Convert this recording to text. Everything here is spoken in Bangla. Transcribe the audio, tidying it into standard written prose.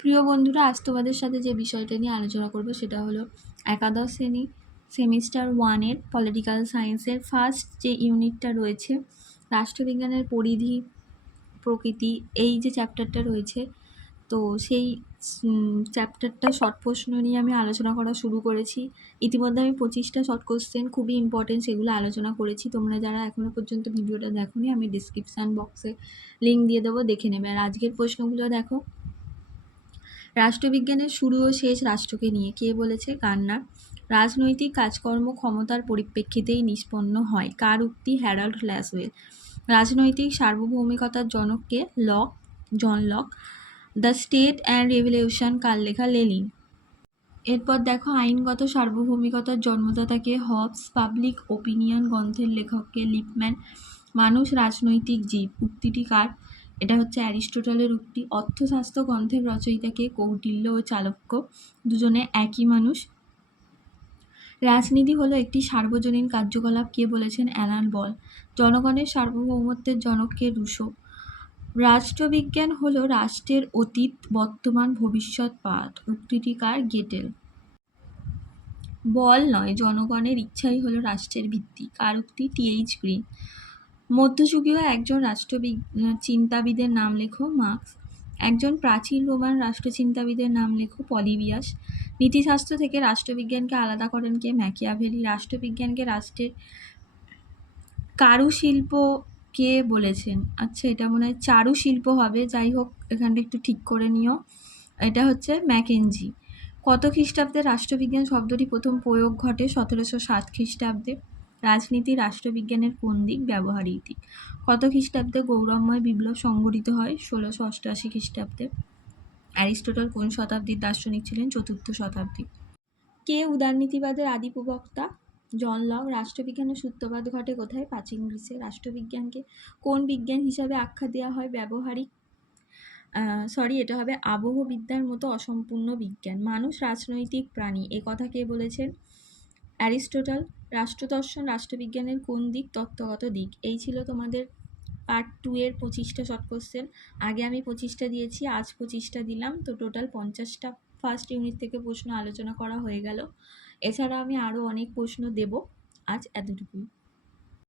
প্রিয় বন্ধুরা, আজ তোমাদের সাথে যে বিষয়টা নিয়ে আলোচনা করব সেটা হলো একাদশ শ্রেণী সেমিস্টার 1-এর পলিটিক্যাল সায়েন্সের ফার্স্ট যে ইউনিটটা রয়েছে রাষ্ট্রবিজ্ঞানের পরিধি, প্রকৃতি, এই যে চ্যাপ্টারটা রয়েছে, তো সেই চ্যাপ্টারটা শর্ট প্রশ্ন নিয়ে আমি আলোচনা করা শুরু করেছি। ইতিমধ্যে আমি 25টা শর্ট কোশ্চেন খুবই ইম্পর্টেন্ট সেগুলো আলোচনা করেছি। তোমরা যারা এখনও পর্যন্ত ভিডিওটা দেখোনি, আমি ডিসক্রিপশান বক্সে লিঙ্ক দিয়ে দেবো, দেখে নেবে। আর আজকের প্রশ্নগুলো দেখো। রাষ্ট্রবিজ্ঞানের শুরু ও শেষ রাষ্ট্রকে নিয়ে কে বলেছে? গার্নার। রাজনৈতিক কাজকর্ম ক্ষমতার পরিপ্রেক্ষিতেই নিষ্পন্ন হয়, কার উক্তি? Harold Lasswell. রাজনৈতিক সার্বভৌমিকতার জনক কে? Locke, John Locke. The state and revolution কার লেখা? লেনিন। এরপর দেখো, আইনগত সার্বভৌমিকতার জন্মদাতা কে? হবস। পাবলিক ওপিনিয়ন গ্রন্থের লেখককে? লিপম্যান। মানুষ রাজনৈতিক জীব, উক্তিটি কার? এটা হচ্ছে অ্যারিস্টটলের উক্তি। অর্থশাস্ত্র গ্রন্থের রচয়িতাকে? কৌটিল্য ও চাণক্য, দুজনে একই মানুষ। রাজনীতি হলো একটি সার্বজনীন কার্যকলাপ, কে বলেছেন? Alan Ball. জনগণের সার্বভৌমত্বের জনককে? রুশো। রাষ্ট্রবিজ্ঞান হলো রাষ্ট্রের অতীত, বর্তমান, ভবিষ্যৎ পাঠ, উক্তিটি কার? গেটেল। বল নয়, জনগণের ইচ্ছাই হলো রাষ্ট্রের ভিত্তি, কার উক্তি? টি.এইচ. গ্রিন। মধ্যযুগীয় একজন চিন্তাবিদের নাম লেখো? মার্কস। একজন প্রাচীন রোমান রাষ্ট্রচিন্তাবিদের নাম লেখো? পলিবিয়াস। নীতিশাস্ত্র থেকে রাষ্ট্রবিজ্ঞানকে আলাদা করেন কে? ম্যাকিয়াভেলি। রাষ্ট্রবিজ্ঞানকে রাষ্ট্রের কারুশিল্প কে বলেছেন? আচ্ছা, এটা মনে হয় চারুশিল্প হবে, যাই হোক এখানটা একটু ঠিক করে নিও। এটা হচ্ছে ম্যাকেনজি। কত খ্রিস্টাব্দে রাষ্ট্রবিজ্ঞান শব্দটি প্রথম প্রয়োগ ঘটে? 1707 খ্রিস্টাব্দে। রাজনীতি রাষ্ট্রবিজ্ঞানের কোন দিক? ব্যবহারিক দিক। কত খ্রিস্টাব্দে গৌরবময় বিপ্লব সংঘটিত হয়? 1688 খ্রিস্টাব্দে। অ্যারিস্টটল কোন শতাব্দীর দার্শনিক ছিলেন? 4th শতাব্দী। কে উদারনীতিবাদের আদি প্রবক্তা? John Locke. রাষ্ট্রবিজ্ঞানের সূত্রপাত ঘটে কোথায়? প্রাচীন গ্রিসে। রাষ্ট্রবিজ্ঞানকে কোন বিজ্ঞান হিসাবে আখ্যা দেওয়া হয়? ব্যবহারিক, এটা হবে আবহবিদ্যার মতো অসম্পূর্ণ বিজ্ঞান। মানুষ রাজনৈতিক প্রাণী, এ কথা কে বলেছেন? অ্যারিস্টটল। রাষ্ট্রদর্শন রাষ্ট্রবিজ্ঞানের কোন দিক? তত্ত্বগত দিক। এই ছিল তোমাদের পার্ট 2-এর 25টা শর্ট কোশ্চেন। আগে আমি 25টা দিয়েছি, আজ 25টা দিলাম, তো টোটাল 50টা ফার্স্ট ইউনিট থেকে প্রশ্ন আলোচনা করা হয়ে গেল। এছাড়া আমি আরও অনেক প্রশ্ন দেব। আজ এতটুকুই।